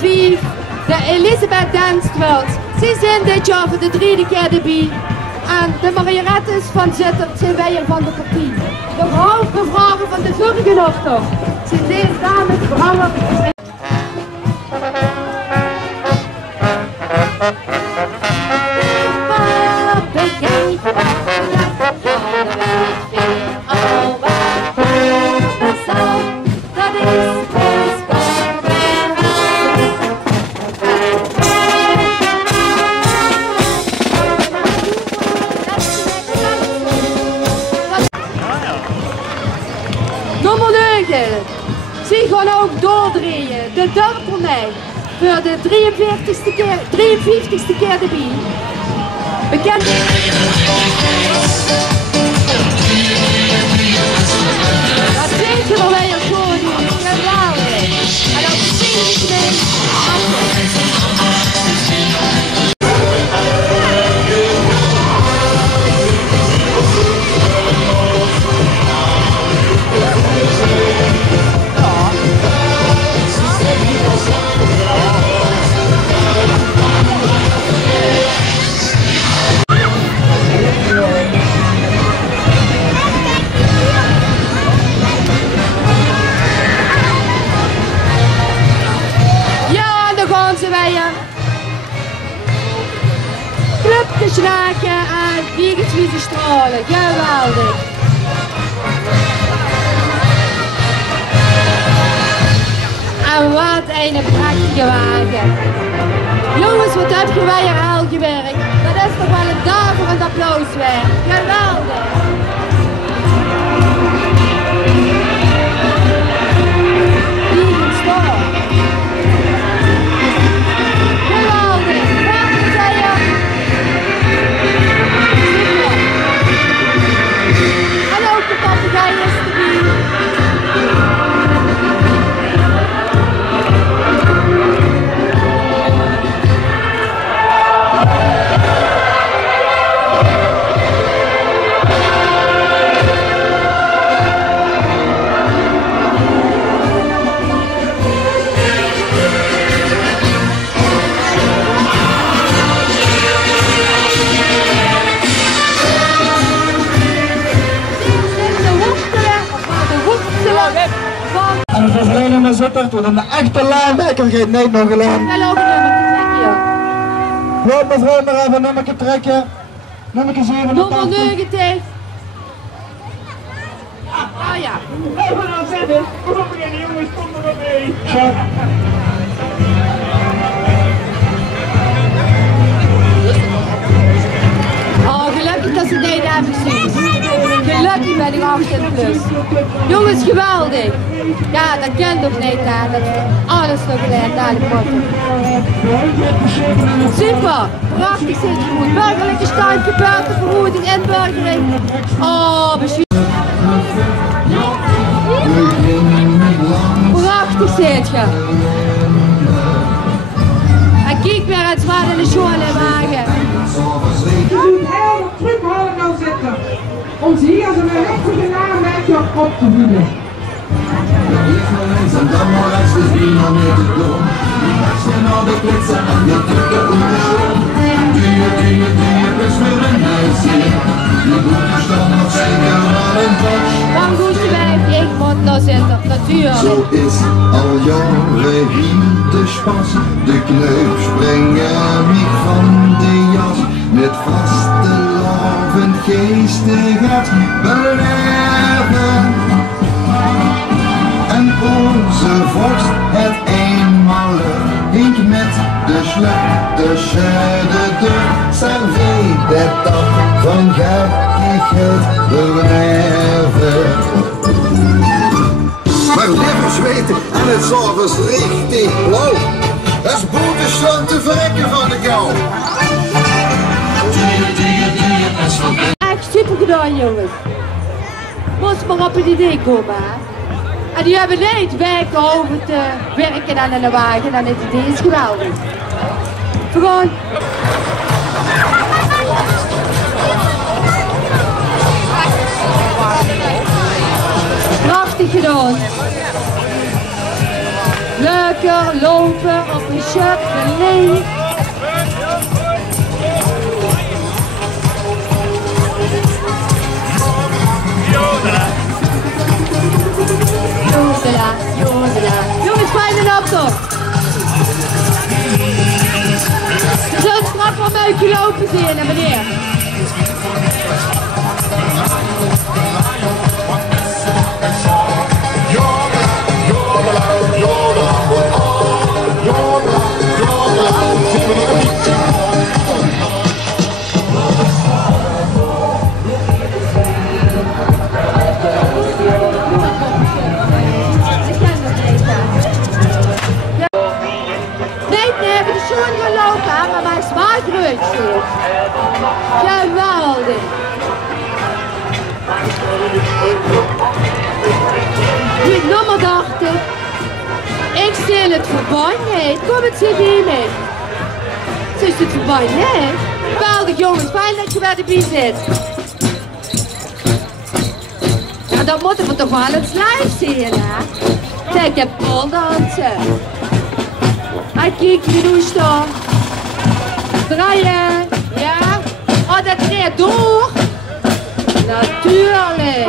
nummer 5, de Elisabeth Denstwelt. Ze zijn dit jaar voor de 3e keer erbij. En de marionettes van Zittert zijn wij hier van de partij. De hoofdmevrouwen van de zorgenoptocht zijn deze dames vrouwen. Nummer 9. Ze gaan ook doordraaien. De Dorpelmei. Voor de 53ste keer erbij. Bekend. Dat weet je wel weer voor doen. Geweldig. En dat is niet clubjes raken en vierentwintig stralen. Geweldig. En wat een prachtige wagen. Jongens, wat heb je weer al gewerkt? Dat is toch wel een daverend applaus weer. Geweldig. En het is alleen naar Zittert, want een echte lijnwerker gaat niet nog gelaan. Wel ook een nummer trekken. Laat mevrouw maar even een nummer trekken. Nummer 7. Nummer 90. Ah ja. Even aan zetten. Kom op beginnen jongens, kom er op mee. Oh, gelukkig dat ze deze hebben gezien. Gelukkig ben ik 18 plus. Jongens, geweldig. Ja, dat kent toch niet, hè. Dat alles nog geleerd, daar de potten. Super, prachtig zit je goed. Burgerlijke standje, buitenvergoeding, inburgering. Oh, beschweren. Prachtig zit je. En kijk weer het zwaar in de scholen wagen. Je doet heel terughalen nou zitten. Ons hier als een rechtige naamwerkje op te voeden. En dan maar als de vrienden met de bloem. Die wachten al de klitsen en de drukke onderstroom. Die plus weer een huisje. Die boeken staan nog zeker wel in pas. Waarom goed je bij ik moet nou zitten, natuurlijk. Zo is al jaren hier de spas. De kneep springen wie van de jas. Met vaste loven geestigheid beleven. En onze vorst het eenmaal hink met de slag tussen de deur. Serveer de tap van gekkigheid bedrijven. Maar liever zweten en het s'avonds richtig lauw. Dat is boetestand te verrekken van de kou. Echt super gedaan, jongens. Moest maar op een idee komen, hè. En die hebben niet weken over te werken aan een wagen en het idee is geweldig. Gewoon. Prachtig gedaan. Leuker lopen op een chutteling. Jodela, jodela. Jongens, fijne optocht. Je zult straks wel een beetje lopen zien, hè meneer. Nee, we zijn schon gelopen, maar mijn smaakbroodje. Geweldig. Goed, nummer 80. Ik stel het voorbij, nee. Kom het hier mee. Is het voorbij, nee? Geweldig jongens, fijn dat je bij de bies zit. Ja, dan moeten we toch wel eens live zien, hè? Kijk, ik heb poldansen. Kijk, wie doe je dan? Draaien, ja? Oh, dat draait door. Natuurlijk.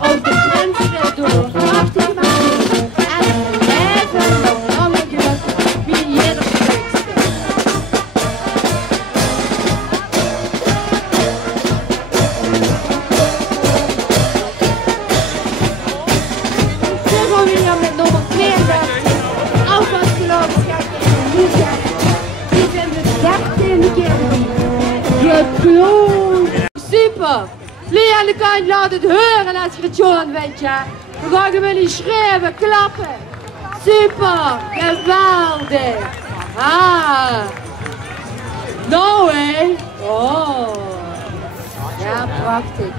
Ook de grens draait door. Prachtig maken. En even nog lange geluk wie hier de stukste. Zeg maar weer met nummer 32. Alvast gelopen. Dit is de 13e keer. Gekloot. Super. Vlieg aan de kant, laat het horen als je het Johan weet, ja. We gaan gewoon niet schreeuwen, klappen. Super. Geweldig. Ah. Nou, hé. Oh. Ja, prachtig.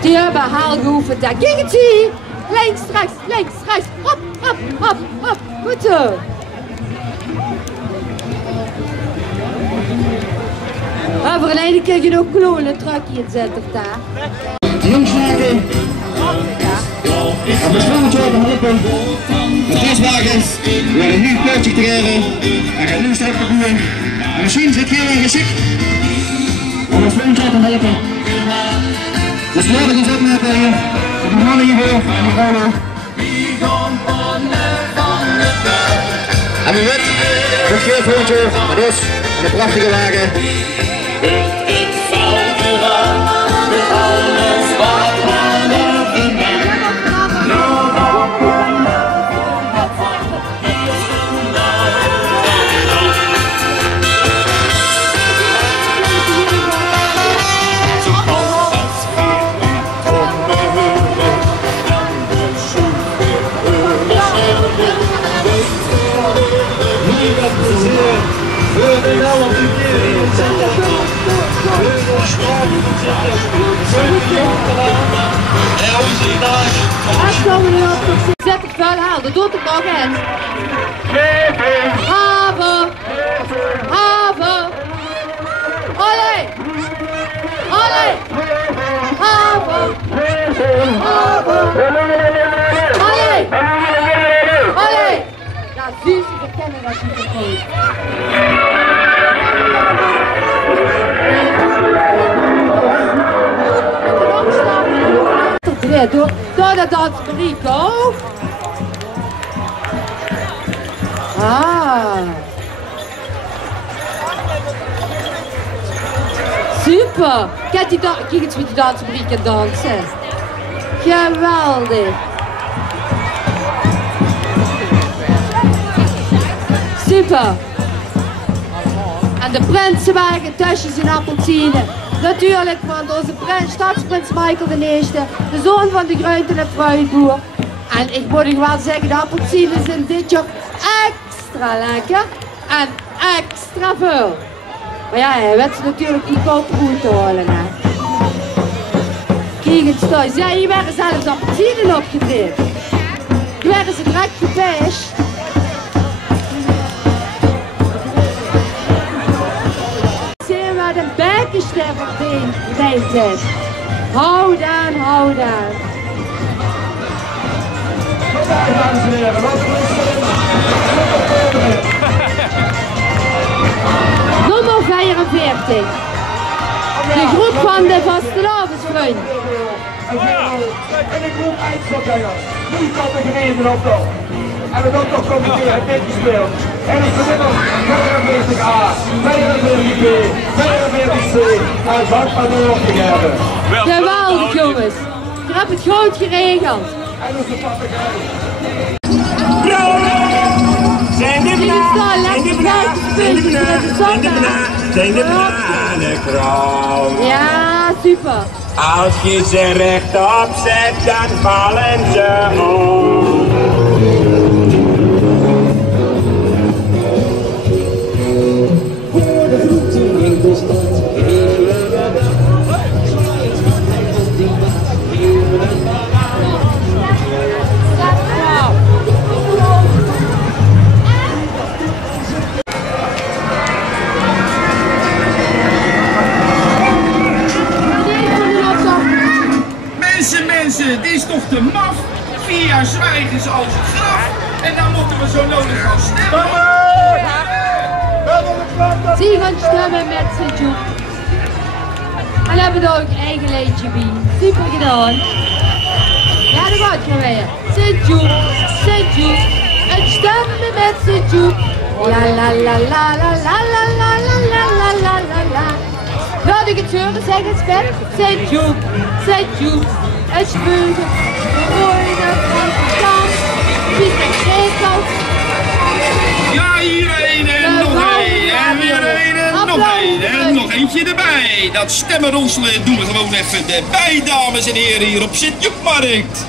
Die hebben haal geoefend. Daar ging het hier. Links, rechts. Hop, hop, hop, hop. Goed zo. Maar voor een keer je nog klonen trucje zetten daar. De jongens maken. En we staan zo te helpen. De viswagens. We hebben nu een plaatje te geven. En gaan nu straks op de buur. En misschien zit hier een geschikt. En we staan zo te helpen. Dus we hebben ons opmerken hier. De mannen hier weer. En die vrouwen. En wie weet, nog keer voor ons met ons en de prachtige wagen. Ik val eraan met alles wat aan de Zet het vuil aan, dat doet het nog eens. Haven. Haven. Olé. Olé. Haven. Haven. Olé. Olé. Ja, zie je, we kennen dat niet zo goed. Door de dansbrico. Ah. Super. Kijk eens met die dansbrico dansen. Geweldig. Super. En de prinsenwagen, tusjes en appelsine. Natuurlijk, want onze stadsprins Michael I, de zoon van de groente- en fruitboer. En ik moet nog wel zeggen, de appelsinen zijn dit jaar extra lekker en extra veel. Maar ja, hij werd ze natuurlijk goedkoop goed te halen. Hè. Kijk eens thuis. Ja, hier werden zelfs appelsinen opgedreven. Hier werden ze direct gepest. Met een bekkensteffer deed het. Hou dan, hou dan. dames en heren. Nummer 44. De groep van de vastelavondsvrienden. En de groep eindstokgangers. Die categorieën erop toch. En we doen toch commenteren dit gespeeld. En het verdienen 44A, 44B, 44C en wat maar door te geven. Geweldig jongens. Je hebt het goed geregeld. En dat is de papegaaien. Zijn de bananenkroon. Ja, super. Als je ze rechtop zet, dan vallen ze om. Voor de groeten in de stad, Mensen, dit is toch te maf? 4 jaar zwijgen ze als het graf. En dan moeten we zo nodig gaan stemmen. Zie gaan stemmen met Sint-Joep. En dan hebben we er ook een eigen leedje bij. Super gedaan. Ja, dat gaat gewoon weer. Sint-Joep, Sint-Joep. Het stemmen met Sint-Joep. La la la la la la la la la la la la la. Laat ik het horen, zeg het spel. Sint-Joep, Sint-Joep. Het spugen, de rooien van de kant. Pieter Krekel. Ja, hier een en nog een. En weer een en nog een. En nog eentje erbij. Dat stemmenronselen doen we gewoon even erbij, dames en heren, hier op Sint-Joepmarkt.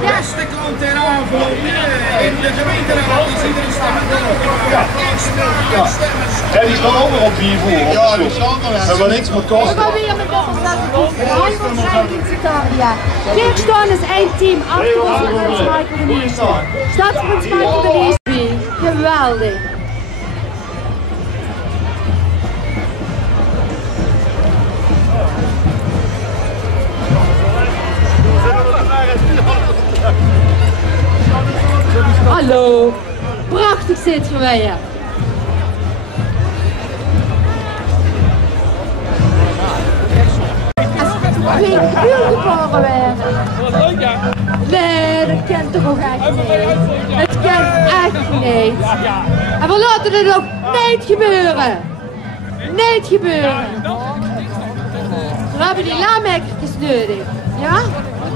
Beste klant ter avond, in de gemeenteraad is iedereen stemmen. Ja, die staan ook nog op 4 voor. Ja, die staan nog. En wat niks moet kosten. We gaan weer met de Kirchstone is één team, achter ons Prins Michael de Nieuwste. Stadsprins Michael de Nieuwste. Geweldig. Hallo, prachtig zit voor mij. Als we in de buurt geboren werden. Nee, dat kent toch ook echt niet. Het kent echt niet. En we laten het ook niet gebeuren. Niet gebeuren. We hebben die laamhekkertjes nodig. Ja?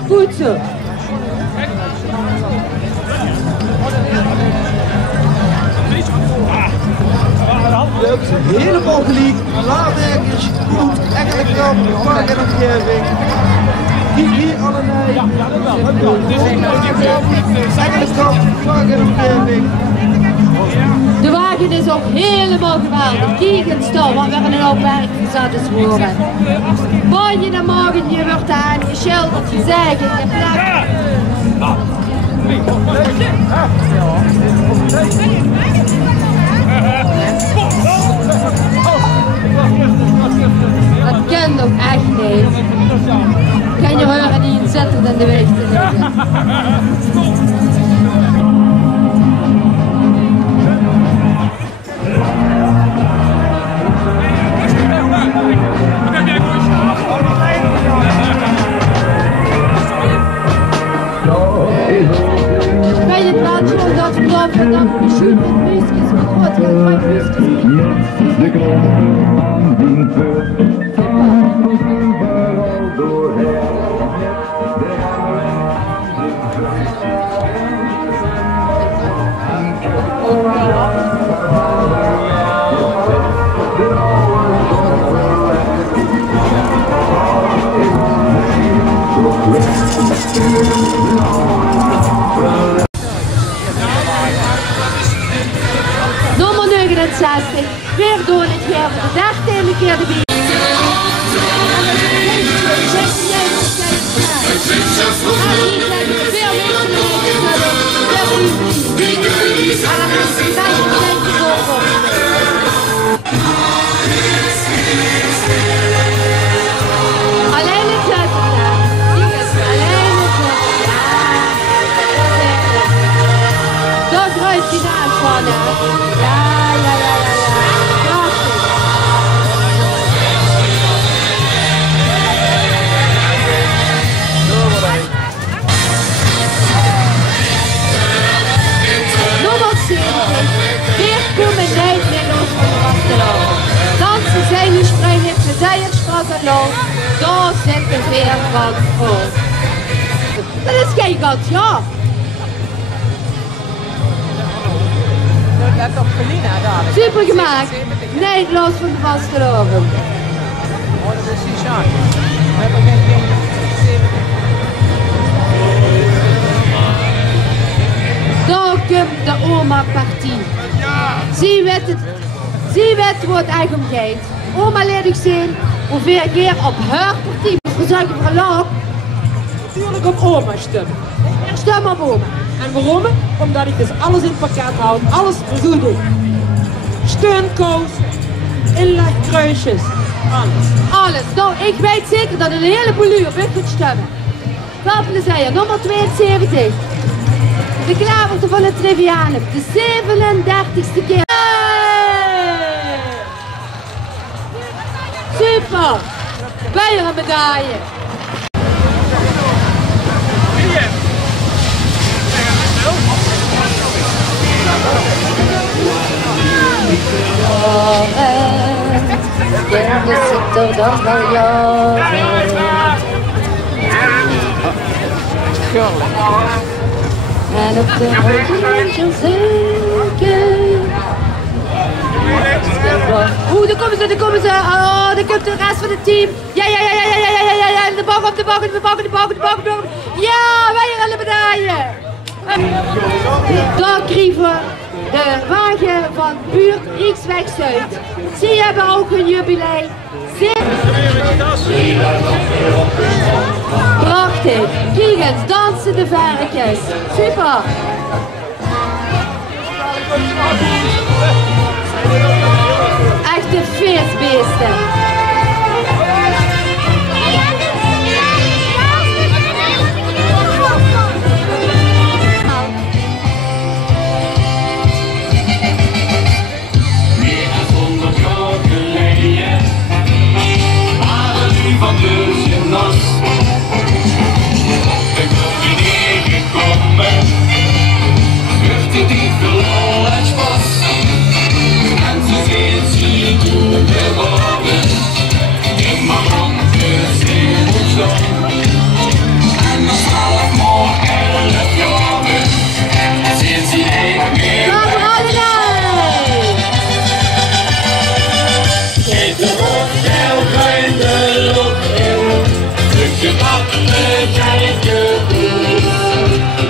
Goed zo. Helemaal geliefd, laadwerkers, goed, echte krap, park en omgeving. Hier allerlei. Ja, dat wel. Echte krap, park en omgeving. De wagen is ook helemaal geweldig. Kiegenstal, want we hebben een hoop werk gezet te worden. Morgen en morgen, je wordt aan, je schildert, je zegt, je plakt. Dat kent ook echt niet. Kan je horen die het zetten in de weg te leggen. Bij het plaatsje omdat we lopen dan misschien met muziekjes met wat heel mooi muziekjes de kroon aan die vuur. Overal doorheen. De Nummer 69, weer door het jaar voor de 13e keer de bier. het nog, daar zit de veerkant voor. Dat is geen gat, ja. Je hebt toch Felina dadelijk? Super gemaakt. Nee, los van de vastelovend. Oh, dat is die Sjaak. We hebben geen ding. 70. Daar komt de oma-partie. Zie weet hoe het eigenlijk om gaat. Oma leert u zien hoeveel keer op haar partij we zeggen verloop. Natuurlijk op oma stemmen. Ik stem op oma. En waarom? Omdat ik dus alles in het pakket houd, alles goed doe. Steunkoos, inlegkruisjes, alles. Alles. Nou, ik weet zeker dat een heleboel uur op u gaat stemmen. Veel plezier. Nummer 72. De klaverte van het Trivianen. De 37ste keer. Super! Weer een medaille! Je zit er dan wel jaren. En op de hoogte zeker. Oeh, daar komen ze, daar komen ze. Oh, daar komt de rest van het team. Ja. De bak op, de bak. Ja, wij hier aan de medaille. Daar kregen we de wagen van buurt Rijksweg Zuid. Ze hebben ook een jubileum. Prachtig. Kijk eens, dansen de varkens. Super. Echte feestbeesten. Meer dan 100 jaar geleden waren u van de gymnas op de idee gekomen. Heeft u die verloren en Spaß? En ze zijn sie goed geworden, immer rondgezien en zo. En nog 12 maar 11 jaren zijn ze even meer. Geef de hoofdel bruin de lucht in, druk je pappen, kijk je goed.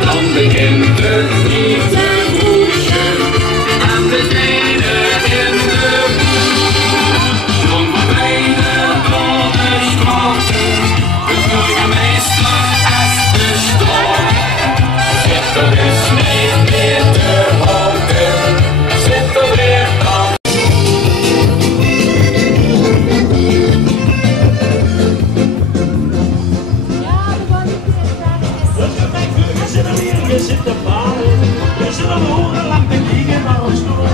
Dan begint het liefde roesje, en we deden in de boel. Dan verdwijnen door de straten, de burgemeester is de storm. Zit er is niet meer te houden, zit er weer dan. Je zit te balen, je zit aan horen, laat me liegen maar op stoel.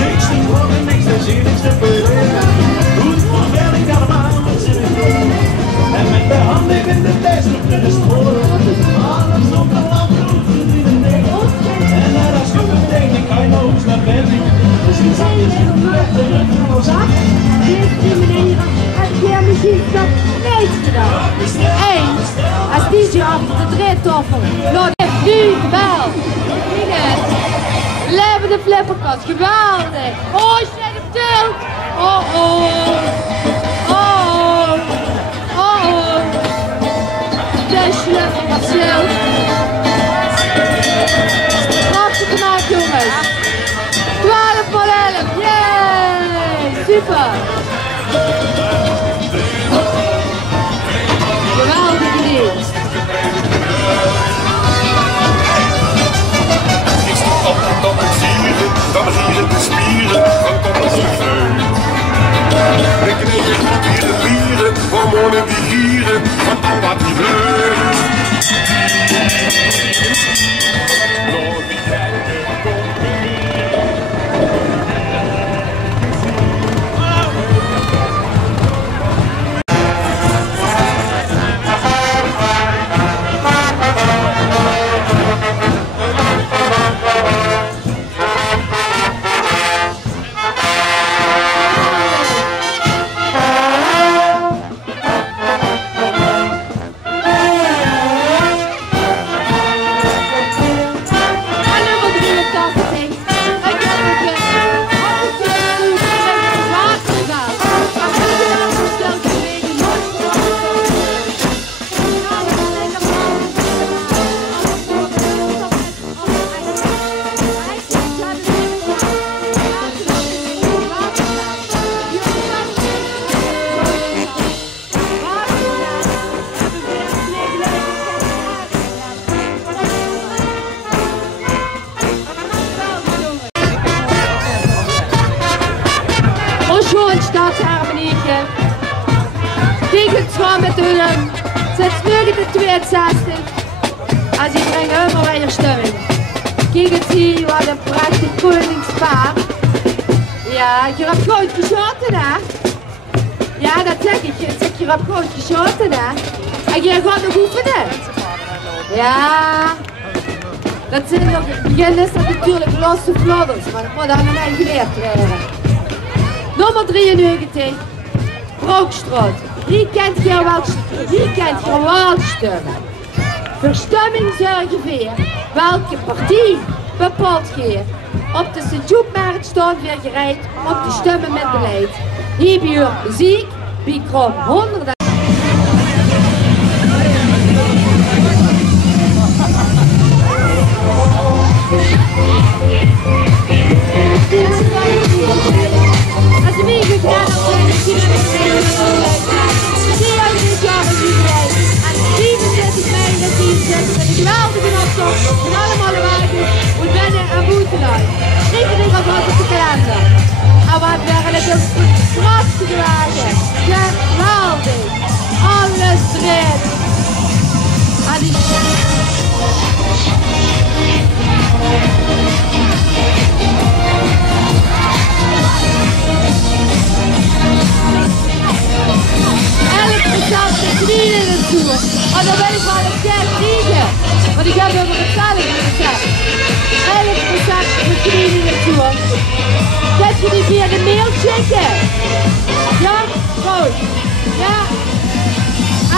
Niks te horen, niks te zien, niks te beleven. Goed voor werk allemaal, wat zit ik doen. En met de handen in de tijd op de sporen. Alles op de lamp, roepen in de nek. En naar dat schoenen denk ik, ga je nog eens naar bed. Dus je zag je zin op de weg, de rug van ons af. Deze meneer heeft weer muziek dat steeds gedaan. Eens, als DJ achter de dreetoffel. Nou, nu geweldig. Kijk eens. Levende flipperkast, geweldig. Oh, je zit op tilt. Oh. Testje, tilt. Prachtig gemaakt, jongens. 12 voor 11. Yay, super. Geweldig gedaan. Dan beginnen de spieren van Thomas de Vreugd. Ik kreeg je goed hier de vieren, van morgen die gieren, van papa die vreugd. Door die kijken komt de stadsharmonieke. Die gaat gewoon met hun. Sinds 1962. En ze brengen helemaal weer stemming. Kijk eens hier, wat een prachtig koningspaar. Ja, je hebt goed geschoten, hè? Ja, dat zeg ik. Ik zeg, je hebt goed geschoten, hè? En je gaat nog oefenen. Ja. Dat zijn nog, in het begin is dat natuurlijk losse vlodders, maar dat moet aan mij geleerd worden. Nummer 93. Broekstraat. Wie kent geen Waalstum? Verstemming zorgen voor. Welke partij bepaalt je? Op de Sint-Joepmarkt staan weer gereid om te stemmen met beleid. Hier bij uw muziek, bij krom 100. Als je mee gaat gaan, dan zijn we en 27 mei dat die zitten met een geweldige optocht van allemaal wagens und Wennen en Boetenlui. Rekening op wat op de kalender. En wat waren het een prachtige wagen. Geweldig. Alles erin. En die... Knieën naartoe. Maar dan wil ik maar een keer vliegen. Want ik heb over hetzelfde gezegd. 11% met knieën naartoe. Dat je die via de mail checken. Ja, goed. Ja.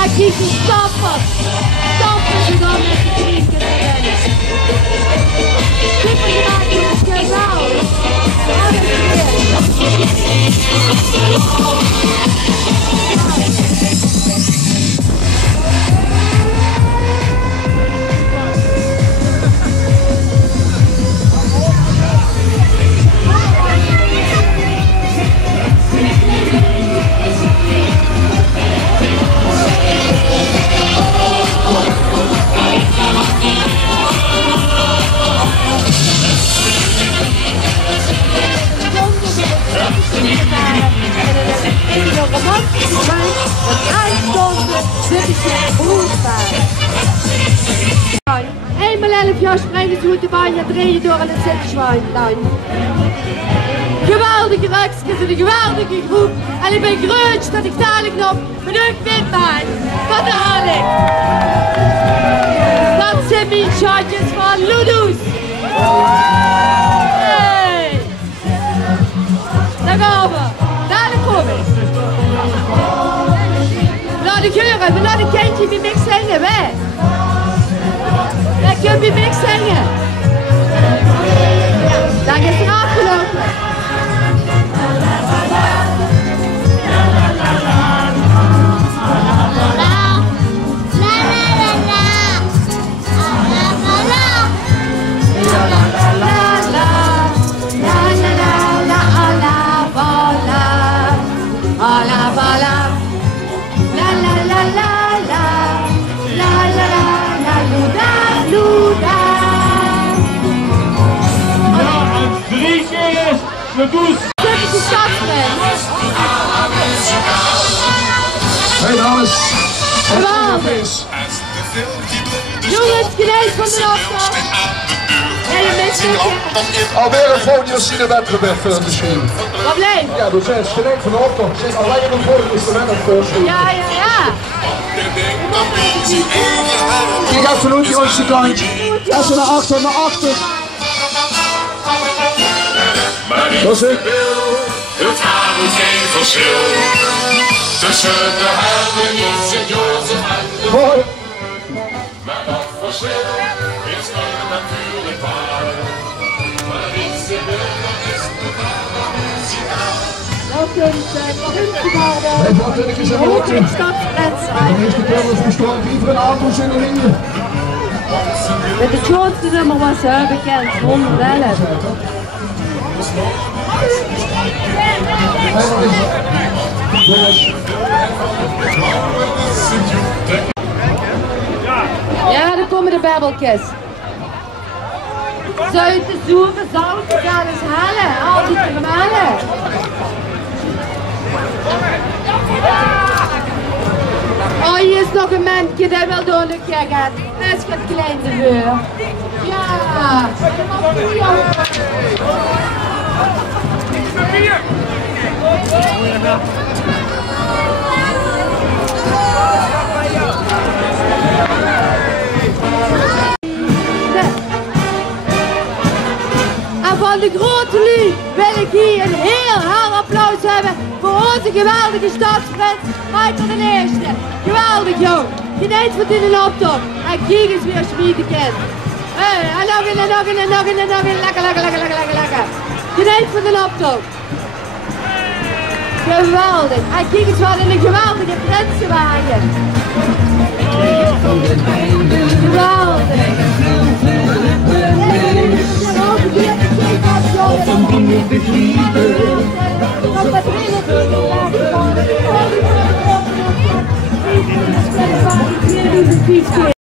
En kies je stappen. Stappen ze dan met de knieën kunnen rennen. Super gemaakt jongens, geweldig. Alles Eenmaal 11 jaar springen ze uit de baan en draaien door in het Zitterschwijntuin. Geweldige rukskes en een geweldige groep. En ik ben groot dat ik dadelijk nog bedankt vind ben. Wat de haling. Dat zijn mijn shotjes van Ludo's. Hey. Daar gaan we. Dadelijk kom ik. Laat de geuren, we laten een kindje bij mij zingen, hè? Dat kun je bij mij zingen. Ja, dan is het afgelopen. Hey dames. Jongens, genees van de afstand. Alweer een foto als je de wedstrijd misschien. Wat blijft? Ja, dus het genees van de optocht. Zeg alleen een foto is de wedstrijd. Ja. Kijk absoluut die onze kant. Als we naar achter. Dat is het. Het houdt geen verschil tussen de helden in Sint-Jozef en de Mooi. Maar dat verschil is er natuurlijk waar. Maar iets in de is de muzikaal. Hey, wat wil ik eens even wachten? De eerste keer is strand liever een aantal in de ringen. Met het grootste nummer was heel bekend, 111. Ja, daar komen de babbeltjes. Zuid te zoeken, zout te gaan eens halen, altijd te halen. evenementje dat wel door de kerk gaat. Dat is het klein te veel. Ja, en van de grote lui wil ik hier een heel hard applaus hebben voor onze geweldige stadsprins Michael de Eerste. Geweldig jong. Geniet van in een optocht. En kijk eens weer schmiedekind. En nog een, en nog een, en nog een, en nog een. Lekker, lekker, lekker, lekker, lekker, lekker. Geniet van de optocht. Geweldig. En kijk eens wat in een geweldige prinsenwagen. Geweldig. Van binnen begrepen. Dat